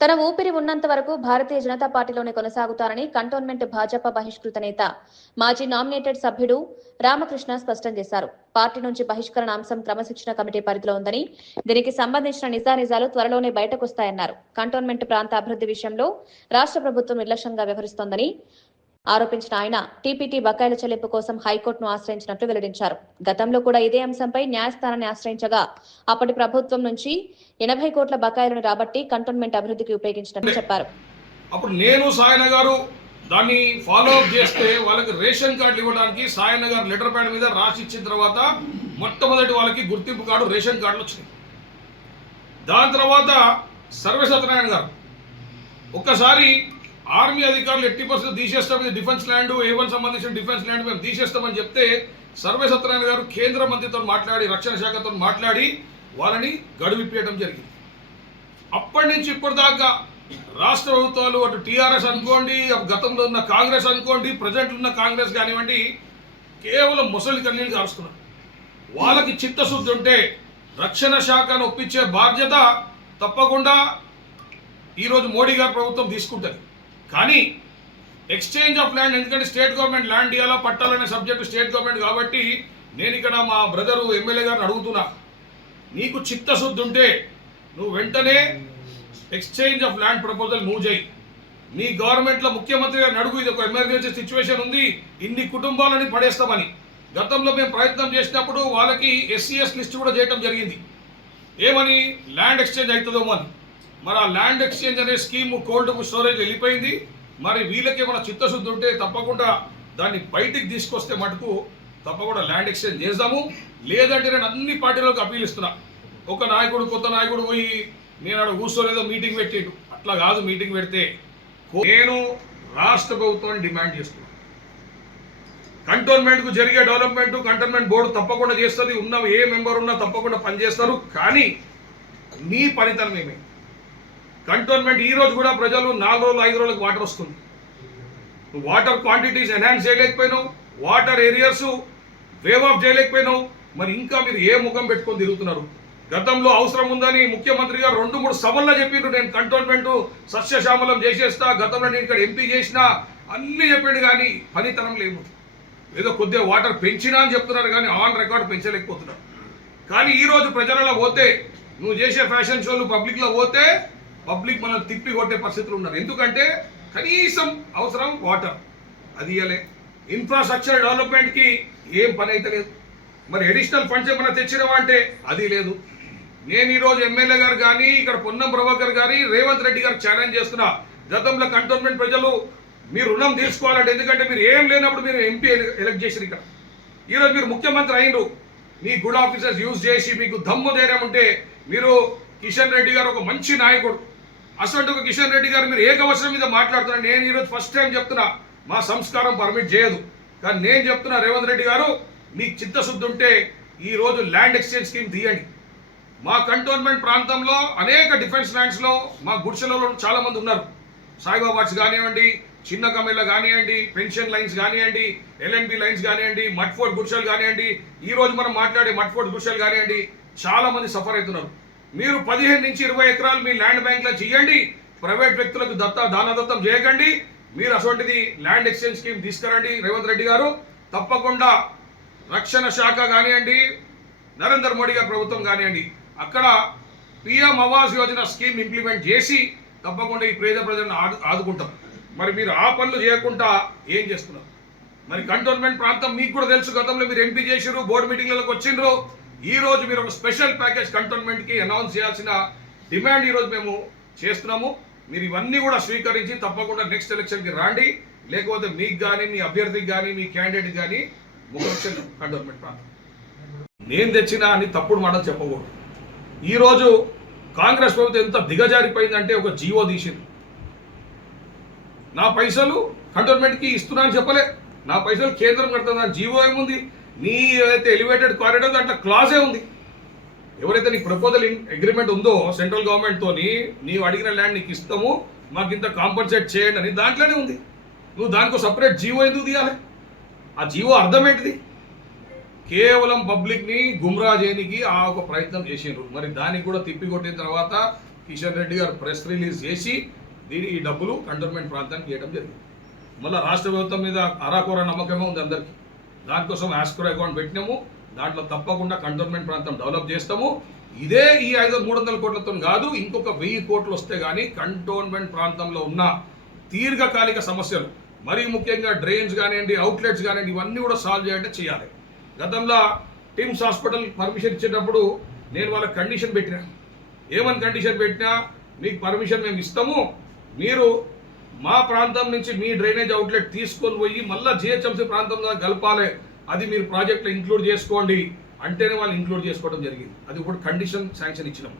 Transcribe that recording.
తన ఊపిరి ఉన్నంత వరకు భారతీయ జనతా పార్టీలోనే కొనసాగుతారని కంటోన్మెంట్ భాజపా బహిష్కృత నేత మాజీ నామినేటెడ్ సభ్యుడు రామకృష్ణ స్పష్టం చేశారు. పార్టీ నుంచి బహిష్కరణ అంశం క్రమశిక్షణ కమిటీ పరిధిలో ఉందని, దీనికి సంబంధించిన నిజానిజాలు త్వరలోనే బయటకొస్తాయన్నారు. కంటోన్మెంట్ ప్రాంత అభివృద్ధి విషయంలో రాష్ట్ర ప్రభుత్వం నిర్లక్ష్యంగా వ్యవహరిస్తోందని ఆరోపించిన ఆయన టీపీటీ బకాయిల చెల్లింపు కోసం హైకోర్టును ఆశ్రయించినట్లు వెల్లడించారు. గతంలో కూడా ఇదే అంశంపై న్యాయస్థానాన్ని ఆశ్రయించగా అప్పటి ప్రభుత్వం నుంచి 80 కోట్ల బకాయిలను రాబట్టి కంటోన్మెంట్ అభివృద్ధికి ఉపయోగించినట్లు చెప్పారు. అప్పుడు నేను సాయన గారు దాన్ని ఫాలో అప్ చేస్తే వాళ్ళకి రేషన్ కార్డులు ఇవ్వడానికి సాయన గారు లెటర్ ప్యాడ్ మీద రాసి ఇచ్చిన తర్వాత మొట్టమొదటి వాళ్ళకి గుర్తింపు కార్డు రేషన్ కార్డులు వచ్చినాయి. దాని తర్వాత సర్వే సత్యనారాయణ గారు ఒక్కసారి ఆర్మీ అధికారులు 80% తీసేస్తాం, ఇది డిఫెన్స్ ల్యాండ్, A1 సంబంధించిన డిఫెన్స్ ల్యాండ్ మేము తీసేస్తామని చెప్తే సర్వే సత్యనారాయణ గారు కేంద్ర మంత్రితో మాట్లాడి, రక్షణ శాఖతో మాట్లాడి వాళ్ళని గడువిప్పేయడం జరిగింది. అప్పటి నుంచి ఇప్పటిదాకా రాష్ట్ర ప్రభుత్వాలు అటు టీఆర్ఎస్ అనుకోండి, గతంలో ఉన్న కాంగ్రెస్ అనుకోండి, ప్రజెంట్ ఉన్న కాంగ్రెస్ కానివ్వండి, కేవలం ముసలి కన్నీళ్ళు కారుస్తున్నారు. వాళ్ళకి చిత్తశుద్ధి ఉంటే రక్షణ శాఖను ఒప్పించే బాధ్యత తప్పకుండా ఈరోజు మోడీ గారి ప్రభుత్వం తీసుకుంటుంది. కానీ ఎక్స్చేంజ్ ఆఫ్ ల్యాండ్, ఎందుకంటే స్టేట్ గవర్నమెంట్ ల్యాండ్ ఇవ్వాలా పట్టాలనే సబ్జెక్టు స్టేట్ గవర్నమెంట్ కాబట్టి నేను ఇక్కడ మా బ్రదరు ఎమ్మెల్యే గారిని అడుగుతున్నా, నీకు చిత్తశుద్ధి ఉంటే నువ్వు వెంటనే exchange of land proposal move చేయి. నీ గవర్నమెంట్లో ముఖ్యమంత్రి గారిని అడుగు, ఇది ఒక ఎమర్జెన్సీ సిచ్యువేషన్ ఉంది, ఇన్ని కుటుంబాలని పడేస్తామని. గతంలో మేము ప్రయత్నం చేసినప్పుడు వాళ్ళకి SCS లిస్ట్ కూడా చేయడం జరిగింది. ఏమని, ల్యాండ్ ఎక్స్చేంజ్ అవుతుందేమో అని. మరి ఆ ల్యాండ్ ఎక్స్చేంజ్ అనే స్కీమ్ కోల్డ్ స్టోరేజ్ వెళ్ళిపోయింది. మరి వీళ్ళకి ఏమైనా చిత్తశుద్ధి ఉంటే తప్పకుండా దాన్ని బయటికి తీసుకొస్తే మటుకు తప్పకుండా ల్యాండ్ ఎక్స్చేంజ్ చేద్దాము. లేదంటే నేను అన్ని పార్టీలకు అప్పీల్ ఇస్తున్నా. ఒక నాయకుడు కొత్త నాయకుడు పోయి నేను అక్కడ కూర్చోలేదో మీటింగ్ పెట్టిండు, అట్లా కాదు. మీటింగ్ పెడితే నేను రాష్ట్ర ప్రభుత్వాన్ని డిమాండ్ చేస్తున్నాను, కంటోన్మెంట్కు జరిగే డెవలప్మెంట్ కంటోన్మెంట్ బోర్డు తప్పకుండా చేస్తుంది. ఉన్న ఏ మెంబర్ ఉన్నా తప్పకుండా పనిచేస్తారు. కానీ నీ పనితనం ఏమే, కంటోన్మెంట్ ఈ రోజు కూడా ప్రజలు 4 రోజులు 5 రోజులకు వాటర్ వస్తుంది. వాటర్ క్వాంటిటీస్ ఎన్హాన్స్ చేయలేకపోయినావు, వాటర్ ఏరియాస్ వేవ్ ఆఫ్ చేయలేకపోయినావు. మరి ఇంకా మీరు ఏ ముఖం పెట్టుకొని తిరుగుతున్నారు? గతంలో అవసరం ఉందని ముఖ్యమంత్రి గారు 2-3 సభల్లో చెప్పిండ్రు, నేను కంటోన్మెంట్ సస్యశ్యామలం చేసేస్తా, గతంలో నేను ఇక్కడ ఎంపీ చేసినా అన్నీ చెప్పిండు. కానీ పనితనం లేదు. ఏదో కొద్దిగా వాటర్ పెంచినా అని చెప్తున్నారు కానీ ఆన్ రికార్డ్ పెంచలేకపోతున్నారు. కానీ ఈరోజు ప్రజలలో పోతే, నువ్వు చేసే ఫ్యాషన్ షోలు పబ్లిక్లో పోతే పబ్లిక్ మనం తిప్పి కొట్టే పరిస్థితులు ఉన్నారు. ఎందుకంటే కనీసం అవసరం వాటర్, అది ఇవ్వలే. ఇన్ఫ్రాస్ట్రక్చర్ డెవలప్మెంట్కి ఏం పని అయితే లేదు. మరి అడిషనల్ ఫండ్స్ ఏమైనా తెచ్చినావా అంటే అది లేదు. నేను ఈరోజు ఎమ్మెల్యే గారు కానీ, ఇక్కడ పొన్నం ప్రభాకర్ గారి, రేవంత్ రెడ్డి గారు ఛాలెంజ్ చేస్తున్నా, గతంలో కంటోన్మెంట్ ప్రజలు మీరు రుణం తీసుకోవాలంటే, ఎందుకంటే మీరు ఏం లేనప్పుడు మీరు ఎంపీ ఎలక్ట్ చేసారు. ఇక్కడ ఈరోజు మీరు ముఖ్యమంత్రి అయినరు, మీ గుడ్ ఆఫీసర్స్ యూజ్ చేసి మీకు దమ్ము ధైర్యం ఉంటే మీరు, కిషన్ రెడ్డి గారు ఒక మంచి నాయకుడు, అసలు ఒక కిషన్ రెడ్డి గారు మీరు ఏకవచనం మీద మాట్లాడుతున్నారు. నేను ఈరోజు ఫస్ట్ టైం చెప్తున్నా, మా సంస్కారం పర్మిట్ చేయదు. కానీ నేను చెప్తున్నా, రేవంత్ రెడ్డి గారు మీకు చిత్తశుద్ధి ఉంటే ఈరోజు ల్యాండ్ ఎక్స్చేంజ్ స్కీమ్ తీయండి. మా కంటోన్మెంట్ ప్రాంతంలో అనేక డిఫెన్స్ ల్యాండ్స్లో మా గుడిసెలలో చాలా మంది ఉన్నారు. సాయిబాబాట్స్ కానివ్వండి, చిన్న కమెళ్ళ కానివ్వండి, పెన్షన్ లైన్స్ కానివ్వండి, LNB లైన్స్ కానివ్వండి, మట్ఫోర్డ్ గుడిసెలు కానివ్వండి, ఈరోజు మనం మాట్లాడే మట్ఫోర్డ్ గుడిసెలు కానివ్వండి, చాలా మంది సఫర్ అవుతున్నారు. మీరు 15 నుంచి 20 ఎకరాలు మీ ల్యాండ్ బ్యాంక్లో చేయండి, ప్రైవేట్ వ్యక్తులకు దానదత్తం చేయకండి. మీరు అటువంటిది ల్యాండ్ ఎక్స్చేంజ్ స్కీమ్ తీసుకురండి. రేవంత్ రెడ్డి గారు తప్పకుండా రక్షణ శాఖ కానివ్వండి, నరేంద్ర మోడీ గారి ప్రభుత్వం కానివ్వండి, అక్కడ PM Awas Yojana scheme implement చేసి తప్పకుండా ఈ పేద ప్రజలను ఆదుకుంటాం. మరి మీరు ఆ పనులు చేయకుండా ఏం చేస్తున్నారు? మరి కంటోన్మెంట్ ప్రాంతం మీకు కూడా తెలుసు, గతంలో మీరు ఎంపీ చేసిరు, బోర్డు మీటింగ్లకు వచ్చిండ్రు. ఈ రోజు మీరు ఒక స్పెషల్ ప్యాకేజ్ కంటోన్మెంట్కి అనౌన్స్ చేయాల్సిన డిమాండ్ ఈరోజు మేము చేస్తున్నాము. మీరు ఇవన్నీ కూడా స్వీకరించి తప్పకుండా నెక్స్ట్ ఎలక్షన్కి రాండి. లేకపోతే మీకు కానీ, మీ అభ్యర్థికి కానీ, మీ క్యాండిడేట్కి కానీ ముఖ్య కంటోన్మెంట్ ప్రాంతం నేను తెచ్చినా అని తప్పుడు మాటలు చెప్పకూడదు. ఈరోజు కాంగ్రెస్ ప్రభుత్వం ఎంత దిగజారిపోయిందంటే ఒక జీవో తీసింది. నా పైసలు కంటోన్మెంట్కి ఇస్తున్నా అని చెప్పలే, నా పైసలు కేంద్రం కడుతుందా. జీవో ఏముంది? నీ ఏదైతే ఎలివేటెడ్ కారిడార్ దాంట్లో క్లాజే ఉంది. ఎవరైతే నీకు ప్రపోజల్ అగ్రిమెంట్ ఉందో సెంట్రల్ గవర్నమెంట్తో, నీవు అడిగిన ల్యాండ్ నీకు ఇస్తాము, మాకు ఇంత కాంపన్సేట్ చేయండి అని దాంట్లోనే ఉంది. నువ్వు దానికి సపరేట్ జీవో ఎందుకు తీయాలి? ఆ జీవో అర్థం ఏంటిది? కేవలం పబ్లిక్ని గుమ్రా చేయడానికి ఆ ఒక ప్రయత్నం చేసిండ్రు. మరి దానికి కూడా తిప్పి కొట్టిన తర్వాత కిషన్ రెడ్డి గారు ప్రెస్ రిలీజ్ చేసి ఈ డబ్బులు కంటోన్మెంట్ ప్రాంతానికి ఇవ్వడం జరిగింది. మళ్ళీ రాష్ట్ర ప్రభుత్వం మీద అరాకొర నమ్మకమే ఉంది అందరికీ. దానికోసం ఆస్క్రో అకౌంట్ పెట్టినాము. దాంట్లో తప్పకుండా కంటోన్మెంట్ ప్రాంతం డెవలప్ చేస్తాము. ఇదే ఈ 300 కోట్లతో కాదు, ఇంకొక 1000 కోట్లు వస్తే కానీ కంటోన్మెంట్ ప్రాంతంలో ఉన్న దీర్ఘకాలిక సమస్యలు, మరీ ముఖ్యంగా డ్రైన్స్ కానివ్వండి, అవుట్లెట్స్ కానివ్వండి, ఇవన్నీ కూడా సాల్వ్ చేయాలంటే చేయాలి. గతంలో టిమ్స్ హాస్పిటల్ పర్మిషన్ ఇచ్చేటప్పుడు నేను వాళ్ళకి కండిషన్ పెట్టినా. ఏమని కండిషన్ పెట్టినా, మీకు పర్మిషన్ మేము ఇస్తాము, మీరు మా ప్రాంతం నుంచి మీ డ్రైనేజ్ అవుట్లెట్ తీసుకొని పోయి మళ్ళీ జిహెచ్ఎంసీ ప్రాంతంలో కలపాలి, అది మీరు ప్రాజెక్ట్లో ఇంక్లూడ్ చేసుకోండి అంటేనే వాళ్ళు ఇంక్లూడ్ చేసుకోవడం జరిగింది. అది ఇప్పుడు కండిషన్ శాంక్షన్ ఇచ్చినాం.